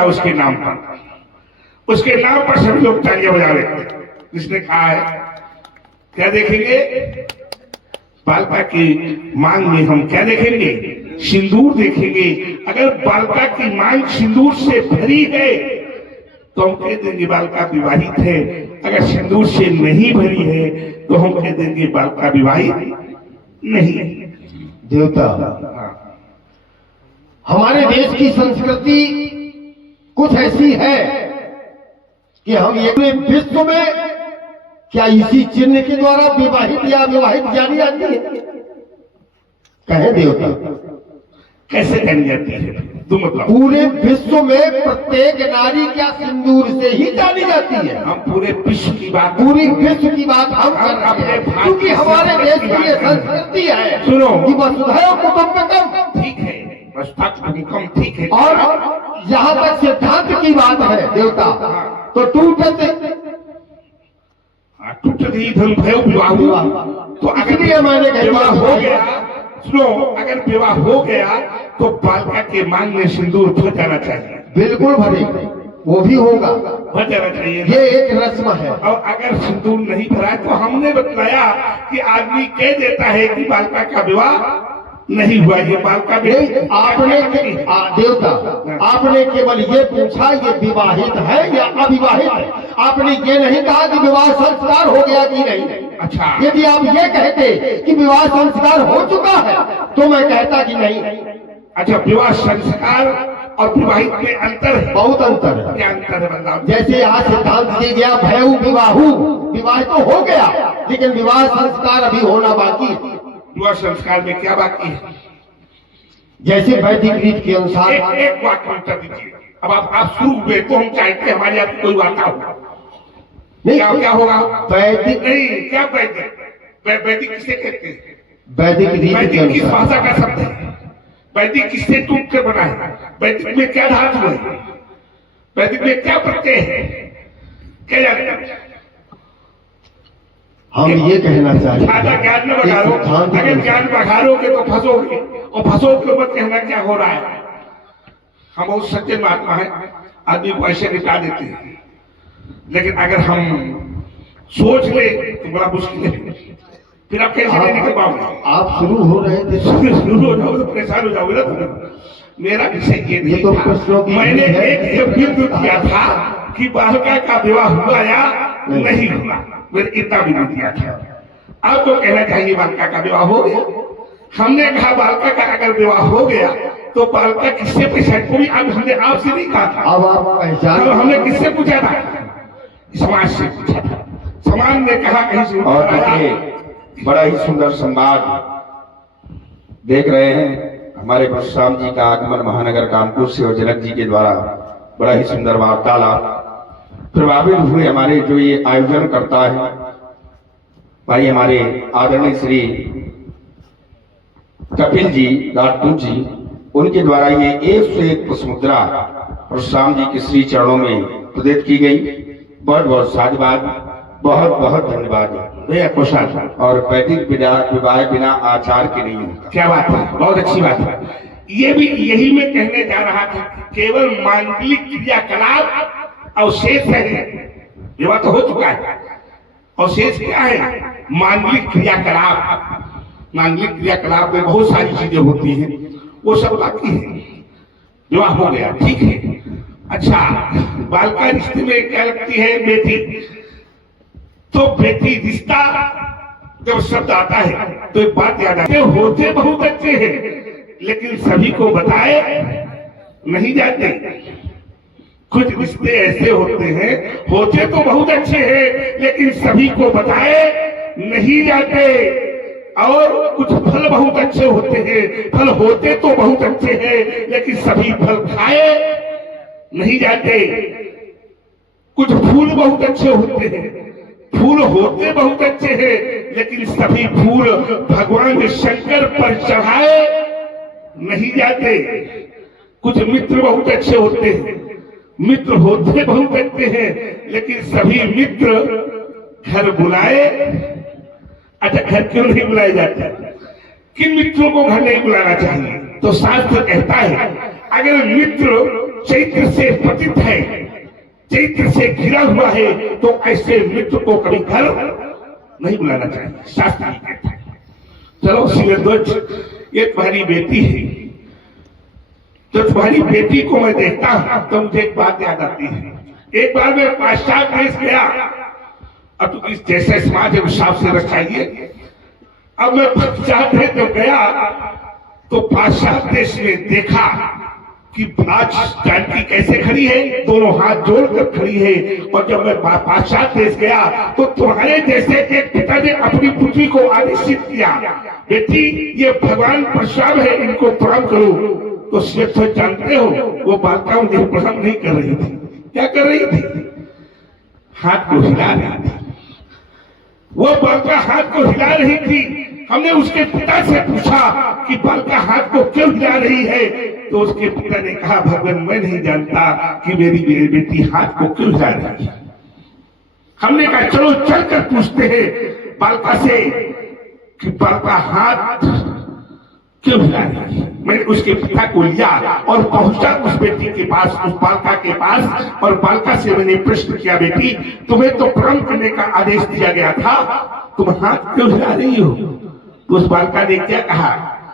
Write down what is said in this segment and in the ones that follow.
जाओ उसके नाम पर, उसके नाम पर सभी लोग तालियां बजा रहे हैं। किसने कहा है? क्या देखेंगे? बालिका की मांग में हम क्या देखेंगे? सिंदूर देखेंगे। अगर बालिका की मांग सिंदूर से भरी है तो हम कह देंगे बालिका विवाहित है। अगर सिंदूर से नहीं भरी है तो हम कह देंगे बालिका विवाहित नहीं है। देवता, हमारे देश की संस्कृति कुछ ऐसी है कि हम ये विश्व में क्या इसी चिन्ह के द्वारा विवाहित या अविवाहित जानी जाती है? कहे देवता, कैसे जानी जाती है? तुम मतलब पूरे विश्व में प्रत्येक नारी क्या सिंदूर से ही जानी जाती है? हम पूरे विश्व की बात, पूरी विश्व की बात हम कर रहे हैं, क्योंकि हमारे देश की ये संस्कृति है। सुनो कि वसुधैव कुटुम्बकम, ठीक है, कम ठीक है। और यहाँ तक सिद्धांत की बात है देवता, तो टूटते टूटती धन भय विवाह, तो अगर मैंने विवाह हो गया, सुनो, अगर विवाह हो गया तो बालिका के मांग में सिंदूर भर जाना चाहिए। बिल्कुल भरे, वो भी होगा, भर जाना चाहिए। ये एक रस्म है। और अगर सिंदूर नहीं भरा तो हमने बतलाया कि आदमी कह देता है कि बालिका का विवाह नहीं हुआ। ये बालिका आपने देवता, आपने केवल ये पूछा ये विवाहित है या अविवाहित है, आपने ये नहीं कहा कि विवाह संस्कार हो गया कि नहीं। अच्छा, यदि आप ये कहते कि विवाह संस्कार हो चुका है तो मैं कहता कि नहीं। अच्छा, विवाह संस्कार और विवाहित में अंतर है? बहुत अंतर है। क्या अंतर है बताओ? जैसे आज सिद्धांत दिया गया भयऊ विवाहू, विवाह तो हो गया लेकिन विवाह संस्कार अभी होना बाकी है। विवाह संस्कार में क्या बाकी है? जैसे वैदिक रीत के अनुसार एक वाक्य उत्तर दीजिए। अब आप शुरू हुए तो हम चाहते हैं हमारे यहाँ कोई वार्ता हो। नहीं, क्या होगा? वैदिक नहीं, क्या वैदिक? वैदिक किसे कहते हैं? वैदिक रीत के वैदिक किस अनुसार भाषा का शब्द है? वैदिक किससे टूट कर बना है? वैदिक में क्या धातु है? वैदिक में क्या प्रत्यय है? क्या जानते हैं? हम ये कहना चाहते ज्यादा ज्ञान न बढ़ाओ। अगर ज्ञान बढ़ाओगे तो फंसोगे, और फंसोगे मत कहना क्या हो रहा है। हम बहुत सच्चे महात्मा है, आदमी को ऐसे निपटा देते हैं, लेकिन अगर हम सोच ले तो बड़ा मुश्किल है। फिर आप कैसे नहीं निकल पाओगे? आप शुरू हो रहे थे, शुरू हो जाओ तो परेशान हो जाओगे ना। मेरा विषय ये नहीं तो था। प्रश्नों की मैंने है। एक विरोध किया था कि बालिका का विवाह हुआ या नहीं हुआ, मैंने इतना भी नहीं दिया था। आपको कहना चाहिए बालिका का विवाह हो गया। हमने कहा बालिका का अगर विवाह हो गया तो बालिका किससे पूछा? कोई अब हमने आपसे नहीं कहा था। अब आप पहचान, तो हमने किससे पूछा था? समाज से पूछा था। समाज ने कहा कहीं से और देखिए, बड़ा ही सुंदर संवाद देख रहे हैं। हमारे परशुराम जी का आगमन महानगर कानपुर से और जनक जी के द्वारा बड़ा ही सुंदर वार्तालाप प्रभावित हुए। हमारे जो ये आयोजन करता है भाई हमारे आदरणीय श्री कपिल जी राजपूत जी, उनके द्वारा ये 101 पुष्पमुद्रा परशुराम जी के श्री चरणों में प्रदत्त की गई। बहुत बहुत साधुवाद, बहुत बहुत धन्यवाद। और और वैदिक विवाह बिना आचार के नहीं होता। क्या बात है, बहुत अच्छी बात है। ये भी यही मैं कहने जा रहा था, केवल मांगलिक क्रियाकलाप अवशेष है। विवाह तो हो चुका है, अवशेष क्या है? मांगलिक क्रियाकलाप। मांगलिक क्रियाकलाप में बहुत सारी चीजें होती हैं, वो सब बाकी है। विवाह हो गया, ठीक है। अच्छा, बालिका रिश्ते में क्या लगती है? बेटी। तो बेटी रिश्ता जब शब्द आता है तो एक बात याद आती है, होते बहुत अच्छे हैं लेकिन सभी को बताए नहीं जाते। कुछ रिश्ते ऐसे होते हैं, होते तो बहुत अच्छे हैं लेकिन सभी को बताए नहीं जाते। और कुछ फल बहुत अच्छे होते हैं, फल होते तो बहुत अच्छे हैं लेकिन सभी फल खाए नहीं जाते। कुछ फूल बहुत अच्छे होते हैं, फूल होते बहुत अच्छे हैं लेकिन सभी फूल भगवान शंकर पर चढ़ाए नहीं जाते। कुछ मित्र बहुत अच्छे होते हैं, मित्र होते बहुत अच्छे हैं लेकिन सभी मित्र घर बुलाए। अच्छा, घर क्यों नहीं बुलाए जाते? किन मित्रों को घर नहीं बुलाना चाहिए? तो शास्त्र कहता है अगर मित्र चैत्र से पतित है, चैत्र से घिरा हुआ है, तो ऐसे मित्र को कभी घर नहीं बुलाना चाहिए, शास्त्र नहीं कहता है। चलो शिवध्वज, ये तुम्हारी बेटी है, तो तुम्हारी बेटी को मैं देखता हूं तो मुझे एक बात याद आती है। एक बार मैं पाश्चात्य देश गया, अब तो इस जैसे समाज है उस हिसाब से रखाइए। अब मैं पाश्चात्य तो गया तो पाश्चात्य देश में देखा कि आज जानकी कैसे खड़ी है, दोनों हाथ जोड़कर खड़ी है। और जब मैं पाश्चात्य देश गया तो तुम्हारे जैसे एक पिता ने अपनी पुत्री को आदेशित किया, बेटी ये भगवान परशुराम है, इनको प्रणाम करो। तो शिवध्वज जानते हो वो बालिका मुझे प्रणाम नहीं कर रही थी। क्या कर रही थी? हाथ को हिला रही थी। वो बालिका हाथ को हिला रही थी। हमने उसके पिता से पूछा कि बालिका हाथ को क्यों हिला रही है, तो उसके पिता ने कहा भगवान मैं नहीं जानता कि मेरी बेटी हाथ को क्यों हिला रही है। हमने कहा चलो चलकर पूछते हैं बालिका से कि बालिका हाथ क्यों हिला रही है। मैंने उसके पिता को लिया और पहुंचा उस बेटी के पास, उस बालिका के पास, और बालिका से मैंने प्रश्न किया, बेटी तुम्हें तो प्रणाम करने का आदेश दिया गया था, तुम हाथ क्यों हिला रही हो? तो उस बालिका ने क्या कहा?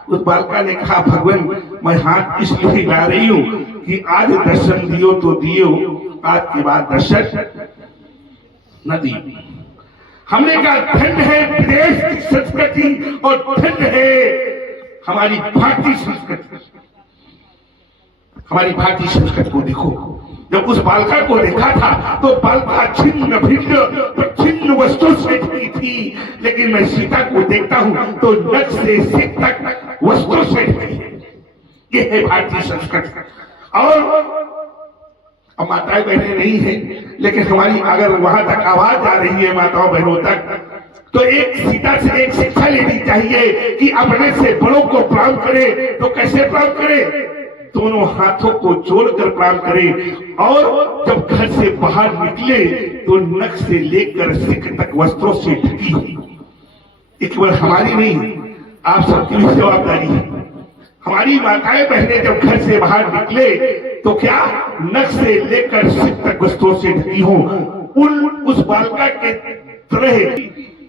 उस बालिका ने कहा भगवान मैं हाथ इसलिए हिला रही हूं कि आज दर्शन दियो तो दियो, आज के बाद दर्शन न दियो। हमने कहा धन्य है विदेश की संस्कृति और धन्य है हमारी भारतीय संस्कृति। हमारी भारतीय संस्कृति को देखो, जब उस बालिका को देखा था तो बालिका छिन्न भिन्न छिन्न वस्तु से ढकी थी, लेकिन मैं सीता को देखता हूं तो नख से सिर तक वस्तु से ढकी है। ये है भारतीय संस्कृति। और अब माताएं बहनें नहीं है, लेकिन हमारी अगर वहां तक आवाज आ रही है माताओं बहनों तक, तो एक सीता से एक शिक्षा लेनी चाहिए कि अपने से बड़ों को प्रणाम करे। तो कैसे प्रणाम करे? दोनों हाथों को जोड़कर प्रणाम करे। और जब घर से बाहर निकले तो नख से लेकर सिर तक वस्त्रों से ढकी हुई। ये केवल हमारी नहीं, आप सबकी भी जवाबदारी है। हमारी माताएं बहनें जब घर से बाहर निकले तो क्या नख से लेकर सिर तक वस्त्रों से ढकी हो, उस बालिका के तरह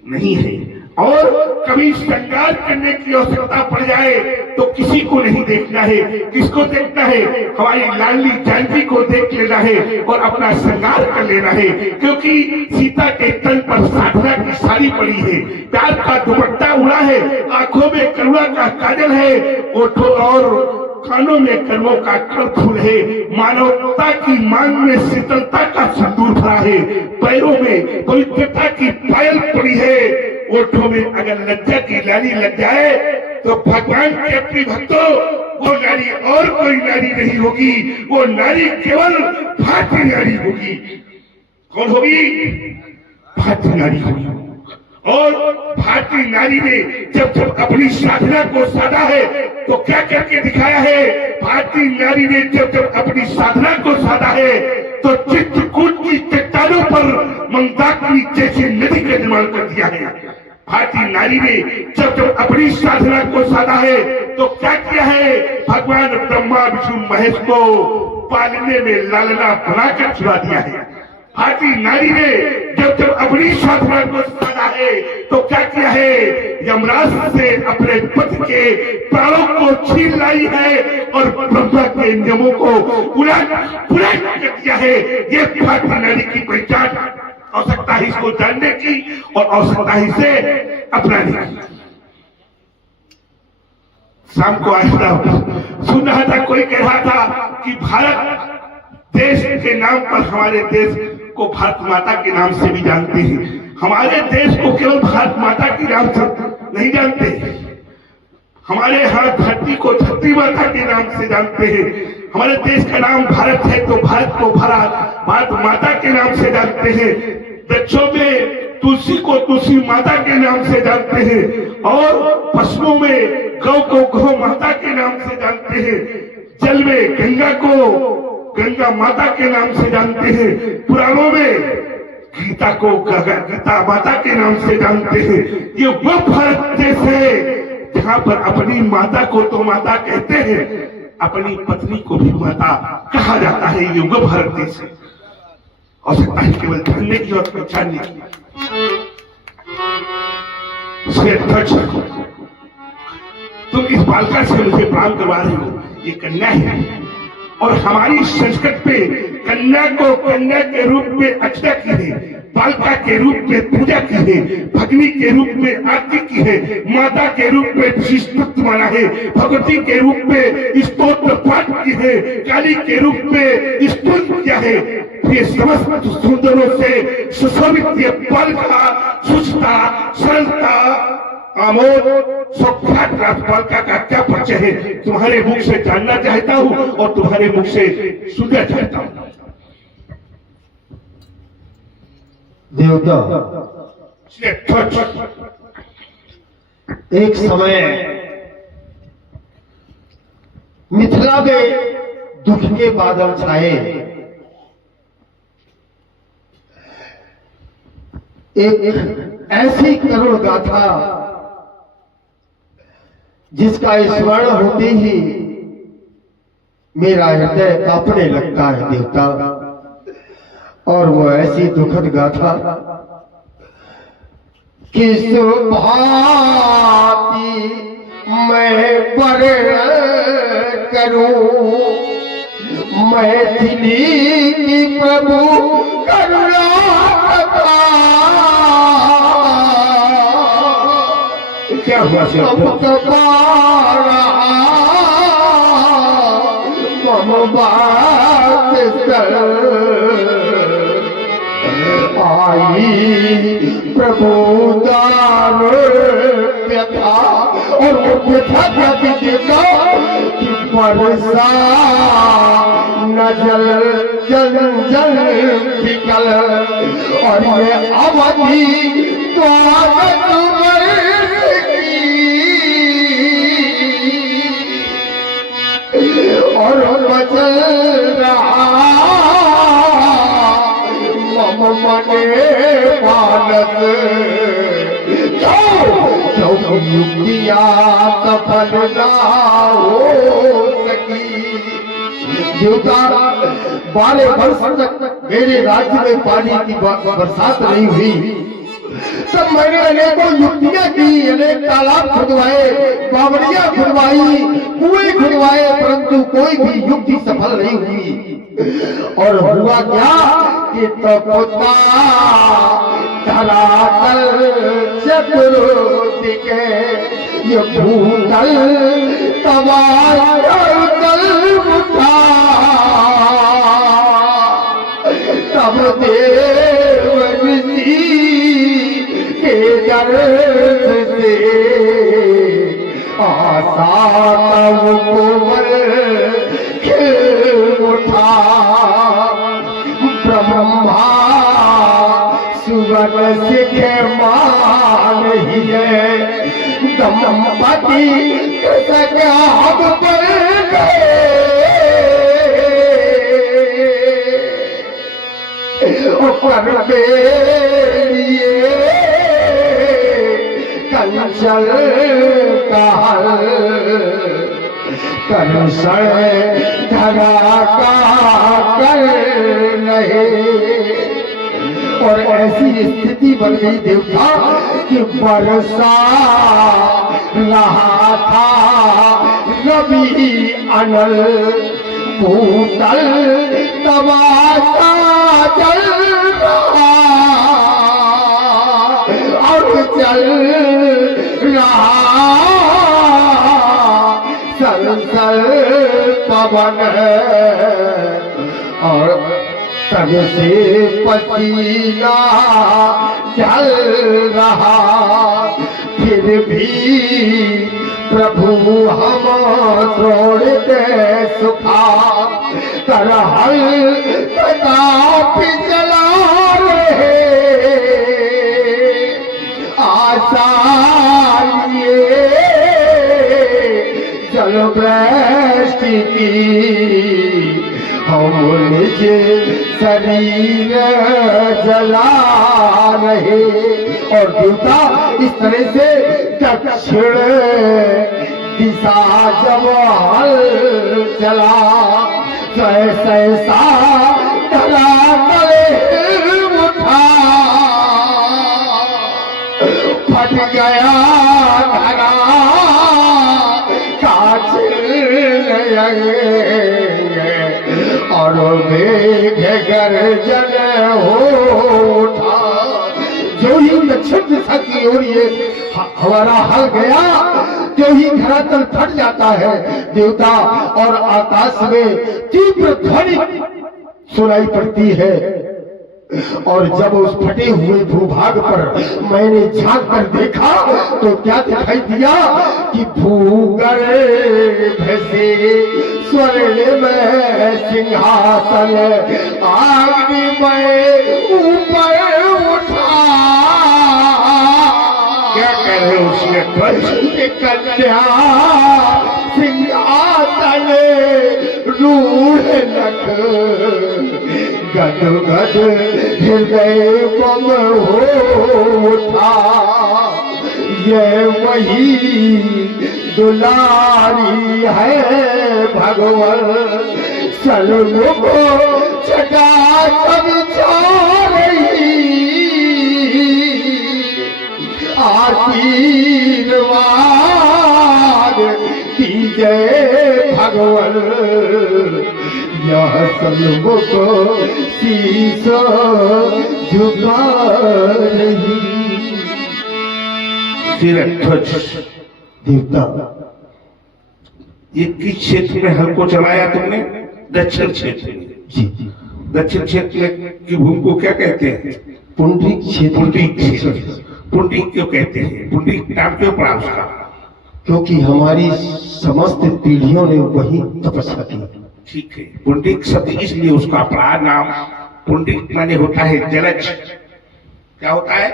नहीं है। और कभी श्रृंगार करने की आवश्यकता पड़ जाए तो किसी को नहीं देखना है। किसको देखना है? हमारी लाडली जानकी को देख लेना है और अपना श्रृंगार कर लेना है, क्योंकि सीता के तन पर साधना की साड़ी पड़ी है, प्यार का दुपट्टा उड़ा है, आंखों में करुणा का काजल है, ओठों और कानों में कर्मों का कलफूल है, मानवता की मांग में शीतलता का सिंदूर भरा है, पैरों में पवित्रता की पायल पड़ी है, ओठों में अगर लज्जा की लाली लग जाए तो भगवान के अपनी भक्तों वो नारी और कोई नारी नहीं होगी, वो नारी केवल भारतीय नारी होगी। कौन होगी? भारतीय नारी होगी। और भारतीय नारी ने जब जब अपनी साधना को साधा है तो क्या करके दिखाया है? भारतीय नारी ने जब जब अपनी साधना को साधा है तो चित्रकूट की चट्टानों पर मंदाकिनी जैसी नदी का निर्माण कर दिया है। भारतीय नारी ने जब जब अपनी साधना को साधा है तो क्या किया है? भगवान ब्रह्मा विष्णु महेश को पालने में लालना बनाकर छुड़ा दिया है। भारतीय नारी ने जब जब अपनी साधना को साधा है तो क्या किया है? यमराज से अपने पति के प्राणों को छीन लाई है और ब्रह्मा के नियमों को उलट पुलट कर दिया है। ये भारतीय नारी की पहचान, आवश्यकता है इसको जानने की और आवश्यकता है इसे अपनाने की। शाम को आया था, सुन रहा था, कोई कह रहा था कि भारत देश के नाम पर हमारे देश को भारत माता के नाम से भी जानते हैं। हमारे देश को केवल भारत माता के नाम से नहीं जानते, हमारे यहाँ धरती को धरती माता के नाम से जानते हैं। हमारे देश का नाम भारत है तो भारत को भारत माता के नाम से जानते हैं। वृक्षों में तुलसी को तुलसी माता के नाम से जानते हैं और पशुओं में गौ को गौ माता के नाम से जानते हैं। जल में गंगा को गंगा माता के नाम से जानते हैं। पुराणों में गीता को गीता माता के नाम से जानते हैं। ये वो भारत देश है जहाँ पर अपनी माता को तो माता कहते हैं, अपनी पत्नी को भी माता कहा जाता है युग भारत देश से। आवश्यकता है केवल जानने की और पहचानने की। श्री अध्यक्ष, तुम इस बालिका से मुझे प्रणाम करवा रहे हो, ये कन्या है और हमारी संस्कृत पे कन्या को कन्या के रूप में अर्चना की है, बालिका के रूप में पूजा की है, भगनी के रूप में आरती की है, माता के रूप में विशिष्ट माना है, भगवती के रूप में स्तोत्र पाठ की है, काली के रूप में स्तुति किया है। ये समस्त सुंदरों से सुशोभित ये बालिका सुचता, सरलता, आमोद, सौख्यात बालिका का क्या परिचय है, तुम्हारे मुख से जानना चाहता हूँ और तुम्हारे मुख से सुनना चाहता हूँ। देवता, एक समय मिथिला में दुख के बादल छाए। एक ऐसी करुण गाथा जिसका स्मरण होते ही मेरा हृदय कांपने लगता है देवता। और वो ऐसी दुखद गाथा, किस भांति मैं वर्णन करूं मैथिली की प्रभु करुणा कथा। क्या हुआ आई प्रभु दान व्यथा। और वो व्यथा क्या देगा कि बरसा न जल जल जल विकल। और ये अवधि तो और बचल रहा मम मने मानस। जो युक्तियां सफल ना हो सकी। देवता, 12 वर्ष तक मेरे राज्य में पानी की बरसात नहीं हुई। तब मैंने अनेकों युक्तियां की, अनेक तालाब खुदवाए, बावड़ियां खुदवाई, कुएं खुदवाए, परंतु कोई भी युक्ति सफल नहीं हुई। और हुआ क्या कि तपता धरातल चतुर्दिके ये भूतल तवातल उठा। तब देव ऋषि के दर्श से आशा तब कोमल खिल उठा। ब्रह्मा सुवन सिखे मान ही है दंपति सका हम पर कर के लिए कंचल काल कंसण धरा का कर रहे। और ऐसी स्थिति बन गई देवता कि बरसा रहा था रवि अनल भूतल तमाशा चल रहा। और चल रहा संसल पवन। और तब से पसीना चल रहा। फिर भी प्रभु हम छोड़ते सुखा। तरहल कदाप चला रहे आशा लिए जल वृष्टि की। हम निज शरीर जला रहे। और देवता, इस तरह से दक्षिण दिशा जब हल चला सहसा धरा तले उठा फट गया धरा काच और मेघ गर्जन हो उठा। जो ही दक्षिण दिशा की ओर ये हमारा हल गया जो ही धरातल फट जाता है देवता, और आकाश में तीव्र ध्वनि सुनाई पड़ती है। और जब उस फटे हुए भूभाग पर मैंने झांक कर देखा तो क्या दिखाई दिया कि भूगर्भ से स्वर्ण में सिंहासन अग्निमय ऊपर उठा। क्या कह रहे हो उसमें? कन्या सिंहासन रूढ़ नख गद गद हृदय बम हो उठा। ये वही दुलारी है भगवान सलमुख छटा सब रही आशीर्वाद कीजिए भगवान यह सलमुख शीश झुका रही। सिरध्वज देवता ये किस क्षेत्र में हल को चलाया तुमने? दक्षिण क्षेत्र में। जी दक्षिण क्षेत्र की भूमि को क्या कहते हैं? पुंडरीक क्षेत्र। पुंडरीक क्षेत्र। पुंडरीक क्यों कहते हैं? पुंडरीक नाम क्यों पड़ा उसका? क्योंकि हमारी समस्त पीढ़ियों ने वही तपस्या की। ठीक है, पुंडरीक शब्द इसलिए उसका पड़ा नाम। पुंडरीक माने होता है जलज। क्या होता है?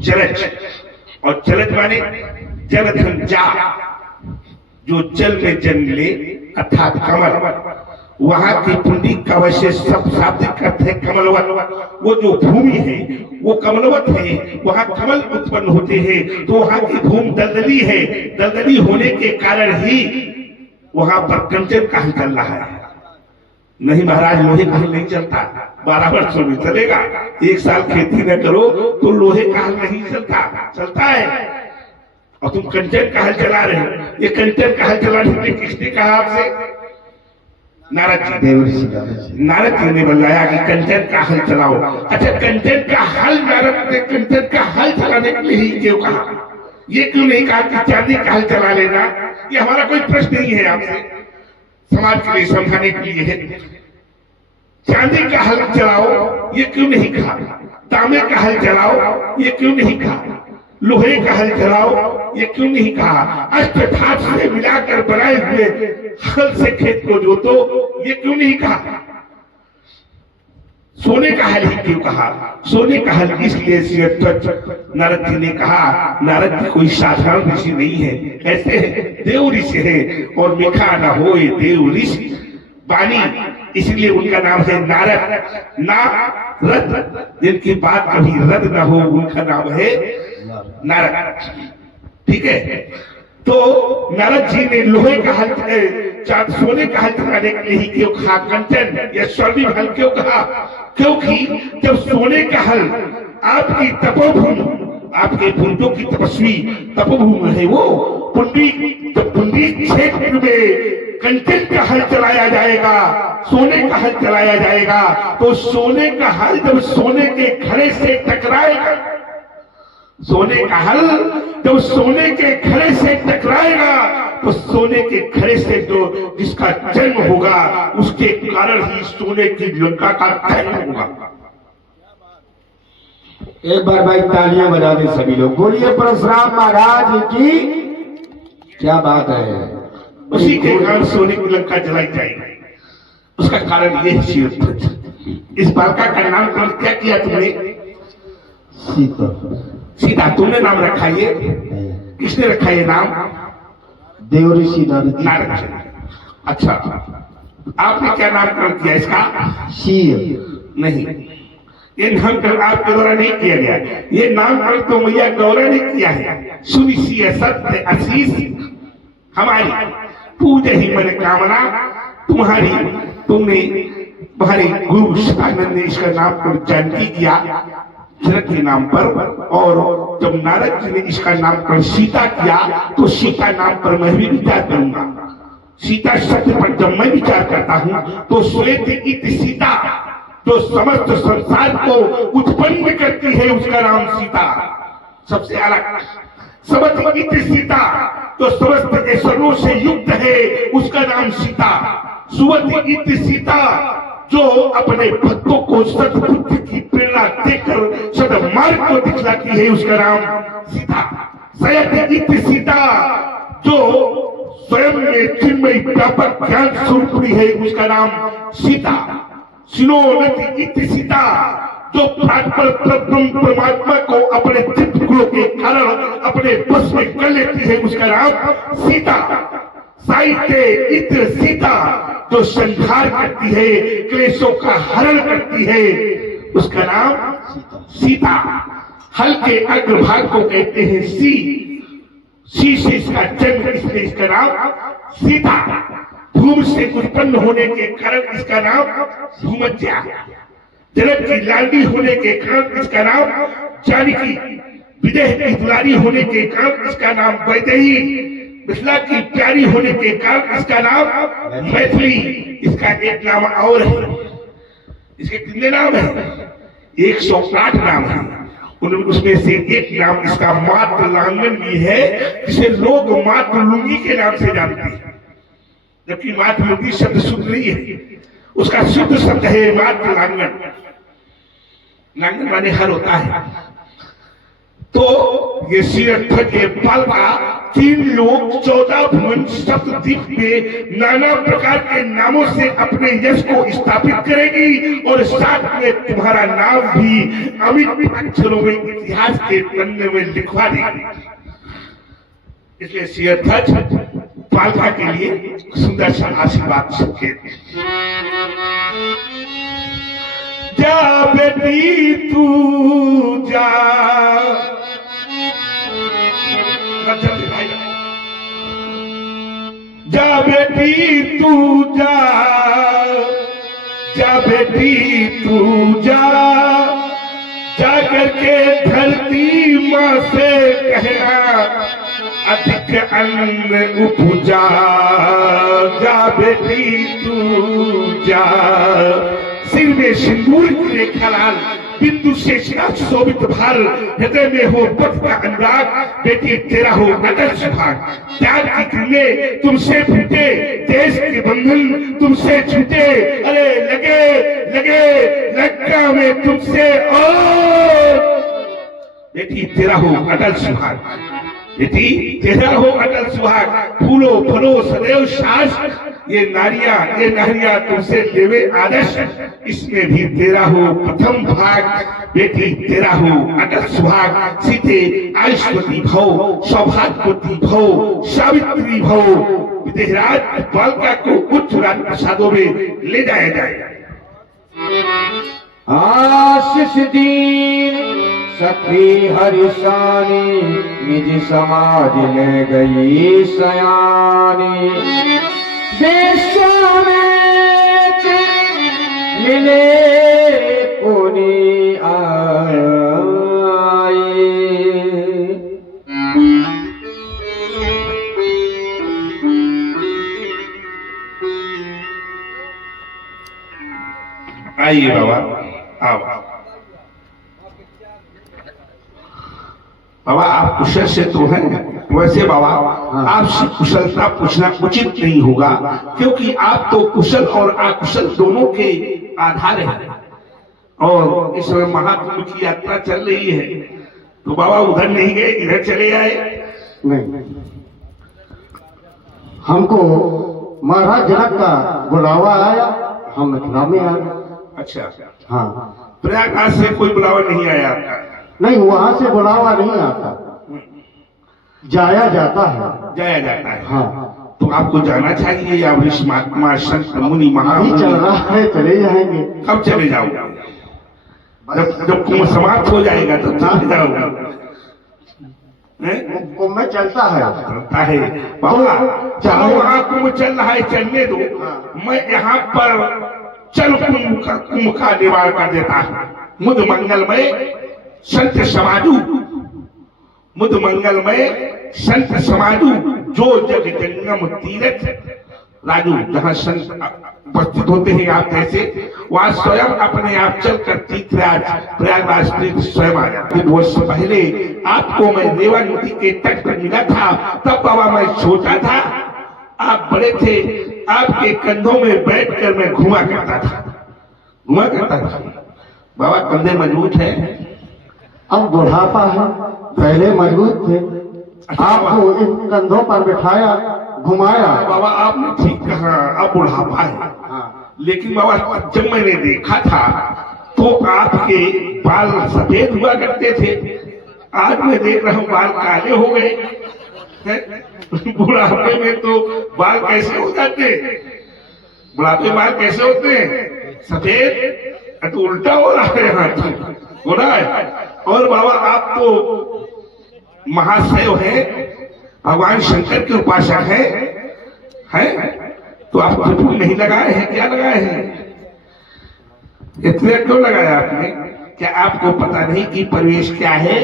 जलज। और जलज माने जलधन जा, जो जल में जन्म ले अर्थात कमल। वहां की पुंडरीक का वैसे सब शाब्दिक अर्थ है कमलवत। वो जो भूमि है वो कमलवत है, वहां कमल उत्पन्न होते हैं, तो वहां की भूमि दलदली है। दलदली होने के कारण ही वहां पर कंचन का हल चल रहा है। नहीं महाराज, लोहे का हल नहीं चलता। 12 वर्षों में चलेगा। 1 साल खेती न करो तो लोहे का हल नहीं चलता। चलता है। और तुम कंचन का हल चला रहे हो। ये कंचन का हल चलाने के लिए किसने कहा आपसे? नारद जी। नारद जी ने बताया कि कंचन का हल चलाओ। अच्छा, कंचन का हल नारद ने कंचन का हल चलाने के लिए ही क्यों कहा? ये क्यों नहीं कहा कि चांदी का हल चला लेना? ये हमारा कोई प्रश्न नहीं है आपसे, समाज के लिए समझाने के लिए है। चांदी का हल चलाओ ये क्यों नहीं कहा? तांबे का हल चलाओ ये क्यों नहीं कहा? लोहे का हल चलाओ ये क्यों नहीं कहा? अष्टधातु से मिलाकर बनाए हुए हल से खेत को जोतो ये क्यों नहीं कहा? सोने का हल ही क्यों कहा? सोने का हल इसलिए नारद जी ने कहा। नारद जी कोई साधारण ऋषि नहीं है, ऐसे है देव ऋषि है। और मेखा न होए देव ऋषि वाणी, इसलिए उनका नाम है नारद। नारद, जिनकी बात कभी रद्द न हो, उनका नाम है नारद। ठीक है, तो नारद जी ने लोहे का हल सोने का हल चलाने के लिए ही क्यों कहा? कंचन या स्वर्णिम हल क्यों कहा? क्योंकि जब सोने का हल आपकी तपोभूमि, आपके पूर्वजों की तपस्वी तपोभूमि है वो पुंडरीक, तो पुंडरीक क्षेत्र में कंचन का हल चलाया जाएगा, सोने का हल चलाया जाएगा। तो सोने का हल जब सोने के घड़े से टकराएगा, सोने का हल जब सोने के घड़े से टकराएगा तो सोने के घड़े से जो जिसका जन्म होगा उसके कारण ही सोने की लंका का जन्म होगा। एक बार भाई तालियां बजा दें सभी लोग। बोलिए परशुराम महाराज की। क्या बात है। उसी के कारण सोने की लंका जलाई जाएगी। उसका कारण ये है शिवध्वज। इस बालका का नामकरण क्या किया तुमने? सीता। सीता तुमने नाम रखा ये? किसने रखा ये नाम? देव ऋषि नारद। अच्छा, आपने क्या नामकरण किया इसका? शिव। नहीं, ये नामकरण आपके द्वारा नहीं किया गया। ये नामकरण तो मैया गौरा ने किया है। सुनिश्चित सत्य आशीष हमारी पूजे ही मनोकामना तुम्हारी, तुमने तुम्हारे गुरु सदानंद ने इसका नामकरण जानकी किया जनक के नाम पर, और जब नारद जी ने इसका नामकरण सीता किया तो सीता नाम पर मैं भी विचार करूंगा। सीता शब्द पर जब मैं विचार करता हूं तो श्वेत इत सीता, जो समस्त संसार को उत्पन्न करती है उसका नाम सीता। सबसे अलग समस्त इत सीता, जो समस्त ऐश्वर्यों से युक्त है उसका नाम सीता। सुवत इत सीता, जो अपने भक्तों को सद्बुद्धि की प्रेरणा देकर सद्मार्ग को दिखलाती है उसका नाम सीता। सयत इत सीता, जो स्वयं में चिन्मय व्यापक ज्ञान स्वरूपी है उसका नाम सीता। सिनोनति इत सीता, जो परमात्मा को अपने चित्त गुणों के कारण अपने बस में कर लेती है उसका नाम सीता। साहित्य इत सीता, जो संहार करती है, क्लेशों का हरण करती है उसका नाम सीता। हल के अग्रभाग को कहते हैं सी से इसका जन्म, इसलिए इसका नाम सीता। भूमि से उत्पन्न होने के कारण इसका नाम भूमध्या। जनक की लाडली होने के कारण इसका नाम जानकी। विदेह की दुलारी होने के कारण इसका नाम वैदेही। मिथिला की प्यारी होने के कारण इसका नाम मैथिली। इसका एक नाम और है, इसके कितने नाम है? 108 नाम है। उसमें से एक नाम इसका मात्र लांगन भी है, जिसे लोग मात्र लुंगी के नाम से जानते हैं, जबकि मात्र लुंगी शब्द शुद्ध नहीं है। उसका शुद्ध शब्द है मात्र लांगन। लांगन माने हर होता है। तो ये सिरध्वज के पाल का 3 लोग 14 भुवन सप्तद्वीप में नाना प्रकार के नामों से अपने यश को स्थापित करेगी, और साथ में तुम्हारा नाम भी अमित अक्षरों में इतिहास के पन्ने में लिखवा देगी। इसलिए सिरध्वज पालका के लिए सुंदर सा आशीर्वाद संकेत। जा बेटी तू जा, जा बेटी तू जा, जा बेटी तू जा, जा करके धरती माँ से कहना अधिक अन्न उपजा। जा बेटी तू जा। सिर में सिंदूर की रेखा लाल, बिंदु से शोभित भार, हृदय में हो पथ का अनुराग, बेटी तेरा हो अटल सुभाग। त्याग की किरणें तुमसे फूटे, देश के बंधन तुमसे छूटे, अरे लगे लगे लंका में तुमसे, और बेटी तेरा हो अटल सुभाग। बेटी तेरा हो अटल सुहाग। फूलो फलो सदैव सास, ये नारियां तुमसे लेवे आदर्श, इसमें भी तेरा हो प्रथम भाग। बेटी तेरा हो अटल सुहाग। सीते आयुष्मती भव, सौभाग्यवती भव, सावित्री भव। विदेहराज बालिका को उच्च राज प्रसादों में ले जाया जाएगा। आशीष दीन सखी हरिशानी, निज समाज में गई सयानी। विश्वामित्र मिले पुनि आए। आइए बाबा, आओ बाबा। आप कुशल से तो हैं, वैसे बाबा आपसे कुशलता पूछना उचित नहीं होगा, क्योंकि आप तो कुशल और अकुशल दोनों के आधार हैं। और इस समय महाकुंभ की यात्रा चल रही है, तो बाबा उधर नहीं गए, इधर चले आए? नहीं, हमको महाराज जनक का बुलावा आया, हम मिथिला में आ गए। अच्छा, हाँ। प्रयागराज से कोई बुलावा नहीं आया आपका? नहीं, वहां से बुलावा नहीं आता, जाया जाता है। जाया जाता है। हाँ। तो आपको जाना चाहिए, या वरिष्ठ महात्मा संत मुनि अभी महामुनि? चल रहा है, चले जाएंगे। कब चले जाओगे? जब कुंभ समाप्त हो जाएगा तब चले जाओगे? कुंभ में चलता है। चलता है बाबा, चलो वहाँ कुंभ चल रहा है, चलने दो। मैं यहाँ पर चल कुंभ का निवारण कर देता हूँ। मुद मंगलमय संत समाजू, मुद मंगलमय संत समाजू, जो जग जंगम तीरथ राजू। जहाँ संत उपस्थित होते हैं आप जैसे, वहां स्वयं अपने आप चलकर तीर्थराज प्रयागराज तीर्थ स्वयं आ जाते। वर्ष पहले आपको मैं रेवा नदी के तट पर मिला था, तब बाबा मैं छोटा था, आप बड़े थे, आपके कंधों में बैठकर मैं घुमा करता था। बाबा कंधे मजबूत है, अब बुढ़ापा है, पहले मजबूत थे। आपको इन कंधों पर बिठाया, घुमाया। बाबा आपने ठीक कहा, अब बुढ़ापा है। लेकिन बाबा जब मैंने देखा था तो आपके बाल सफेद हुआ करते थे, आज मैं देख रहा हूँ बाल काले हो गए। बुढ़ापे में तो बाल कैसे हो जाते, बुढ़ापे बाल कैसे होते हैं सफेद, तो उल्टा हो रहा है, यहाँ हो रहा है। और बाबा आप तो महाशैव है, भगवान शंकर के उपासक है? तो आप त्रिपुर नहीं लगाए हैं, क्या लगाए हैं? इतने क्यों लगाया आपने? क्या आपको पता नहीं कि परिवेश क्या है,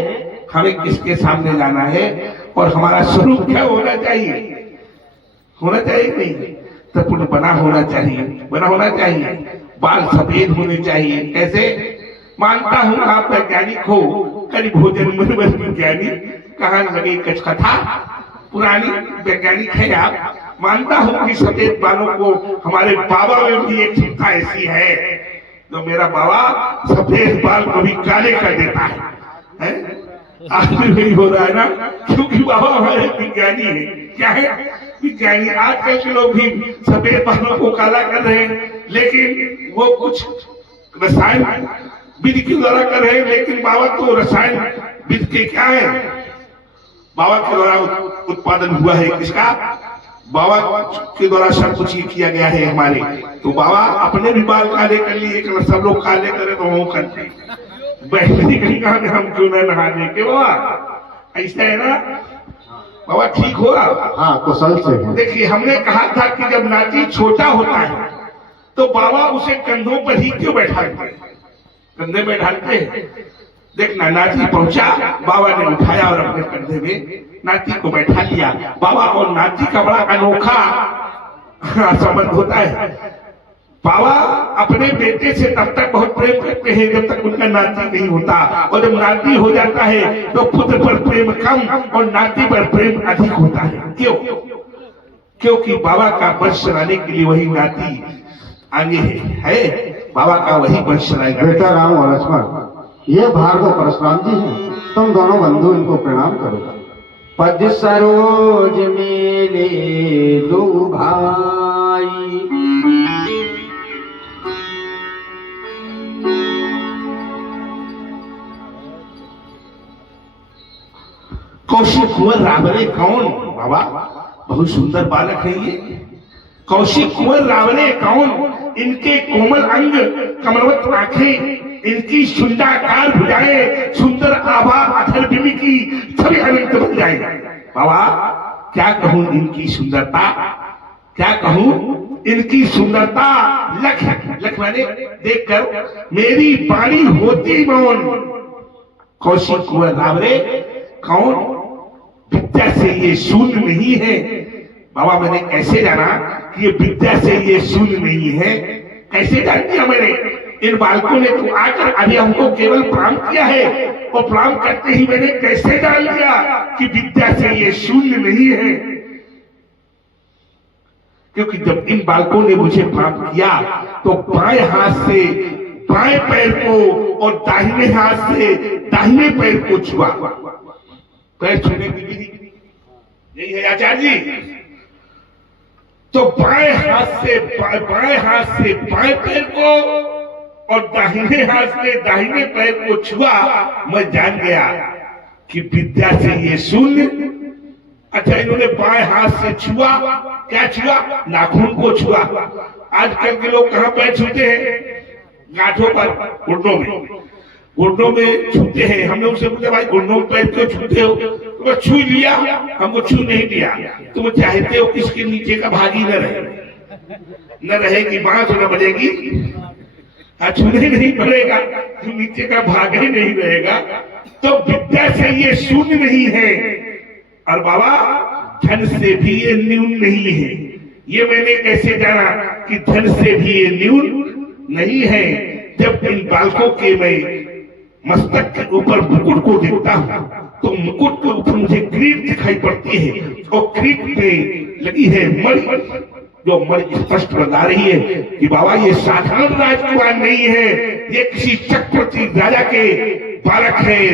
हमें किसके सामने जाना है और हमारा स्वरूप क्या होना चाहिए? होना चाहिए नहीं, त्रिपुर बना होना चाहिए, बाल सफेद होने चाहिए। कैसे? मानता हूं आप वैज्ञानिक हो, कभी भोजन मन विज्ञानी, कहां लगे कथा, पुरानी वैज्ञानिक है आप। मानता हूं कि सफेद बालों को हमारे बाबा में भी एक क्षमता ऐसी है, तो मेरा बाबा सफेद बाल को भी काले कर देता है? आज भी वही हो रहा है ना, क्योंकि बाबा हमारे विज्ञानी है। क्या है? विज्ञानी। आजकल के लोग भी सफेद बालों को काला कर रहे हैं, लेकिन वो कुछ रसायन विधि के द्वारा कर रहे हैं। लेकिन बाबा तो रसायन विधि के क्या है, बाबा के द्वारा उत्पादन हुआ है। किसका? बाबा के द्वारा सब कुछ ये किया गया है हमारे। तो बाबा अपने भी बाल काले कर लिए, सब लोग काले करे तो वो करते, बहती गंगा में हम क्यों न नहाने के? बाबा ऐसा है ना बाबा, ठीक हो रहा? हाँ, कुशल से। देखिए हमने कहा था कि जब नाती छोटा होता है तो बाबा उसे कंधों पर ही क्यों बैठाते, कंधे में ढालते हैं। देखना, नाती पहुंचा, बाबा ने उठाया और अपने कंधे में नाती को बैठा लिया। बाबा और नाती का बड़ा अनोखा संबंध होता है। बाबा अपने बेटे से तब तक बहुत प्रेम करते हैं जब तक उनका नाती नहीं होता, और जब नाती हो जाता है तो पुत्र पर प्रेम कम और नाती पर प्रेम अधिक होता है। क्यों? क्योंकि बाबा का वंश चलाने के लिए वही नाती आगे है, बाबा का वही वंश चलाएगा। बेटा राम और लक्ष्मण, ये भार्गव परशुराम जी हैं, तुम दोनों बंधु इनको प्रणाम करो। पद सरोज मेले दो भाई, कौशिक कुंवर रावणे कौन? बाबा बहुत सुंदर बालक है ये। कौशिक कुंवर रावणे कौन? इनके कोमल अंग, कमलवत आंखें, इनकी सुंदराकार भुजाएं, सुंदर आभा अधर बिंब की सभी अनंत बन जाए। बाबा क्या कहूं इनकी सुंदरता, क्या कहूं इनकी सुंदरता। लख मैंने देखकर मेरी बाणी होती मौन। कौशिक कुंवर रावणे कौन? विद्या से ये शून्य नहीं है। बाबा मैंने कैसे जाना कि ये विद्या से ये शून्य नहीं है? कैसे जान दिया मैंने? इन बालकों ने तो आकर अभी हमको केवल प्रणाम किया है, और प्रणाम करते ही मैंने कैसे जान लिया कि विद्या से ये शून्य नहीं है? क्योंकि जब इन बालकों ने मुझे प्रणाम किया तो बाएं हाथ से बाएं पैर को और दाहिने हाथ से दाहिने पैर को छुआ। पैर छूने की विधि यही है आचार्य जी। तो बाएं हाथ से बाएं पैर को और दाहिने हाथ से दाहिने पैर को छुआ। मैं जान गया कि विद्या से ये शून्य। अच्छा, इन्होंने बाएं हाथ से छुआ, क्या छुआ? नाखून को छुआ। आजकल के लोग कहां पैर छूते हैं? गांठों पर, घुटनों में छूते हैं। हमने उनसे पूछा भाई घुटनों में पैर क्यों छूते हो? तो छू लिया, हमको छू नहीं दिया। तुम चाहते हो किसके नीचे का भागी न रहे, न रहेगी बांस न बजेगी, छूने नहीं पड़ेगा, नीचे का भाग ही नहीं रहेगा। तो विद्या से ये शून्य नहीं है, और बाबा धन से भी ये न्यून नहीं है। ये मैंने कैसे जाना कि धन से भी ये न्यून नहीं है? जब इन बालकों के मैं मस्तक के ऊपर मुकुट को देखता हूँ तो मुकुट के ऊपर मुझे ग्रीड दिखाई पड़ती है, और ग्रीड पे लगी है मणि, जो मणि स्पष्ट बता रही है कि बाबा ये साधारण राजकुमार नहीं है, ये किसी चक्रवर्ती राजा के बालक है,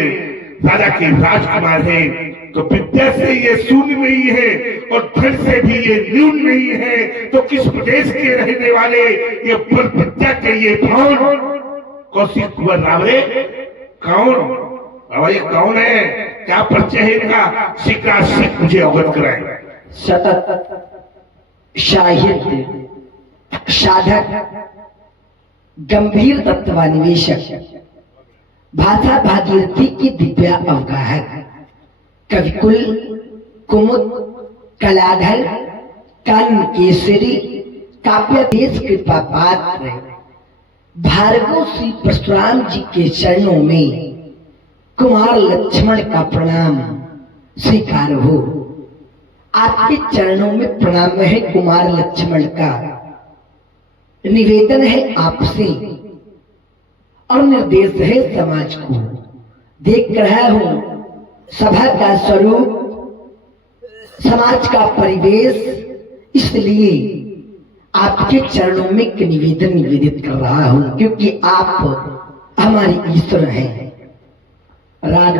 राजा के राजकुमार है। तो विद्या से ये शून्य नहीं है और धन से भी ये न्यून नहीं है। तो किस प्रदेश के रहने वाले ये बल विद्या के ये कौन? कौशिक कुंवर रावरे कौन? बाबा ये कौन है, क्या परिचय है इनका? शिक्षा मुझे अवगत कराए। सतत साहित्य साधक, गंभीर तत्वान्वेषक, भाषा भागीरथी की दिव्या अवगाहक, कविकुल, कुमुद, कलाधर, कान केसरी, काव्य देश कृपा पात्र भार्गव श्री परशुराम जी के चरणों में कुमार लक्ष्मण का प्रणाम स्वीकार हो। आपके चरणों में प्रणाम है कुमार लक्ष्मण का। निवेदन है आपसे और निर्देश है समाज को। देख रहा हूं सभा का स्वरूप, समाज का परिवेश, इसलिए आपके चरणों में एक निवेदन निवेदित कर रहा हूं, क्योंकि आप हमारे ईश्वर हैं। राज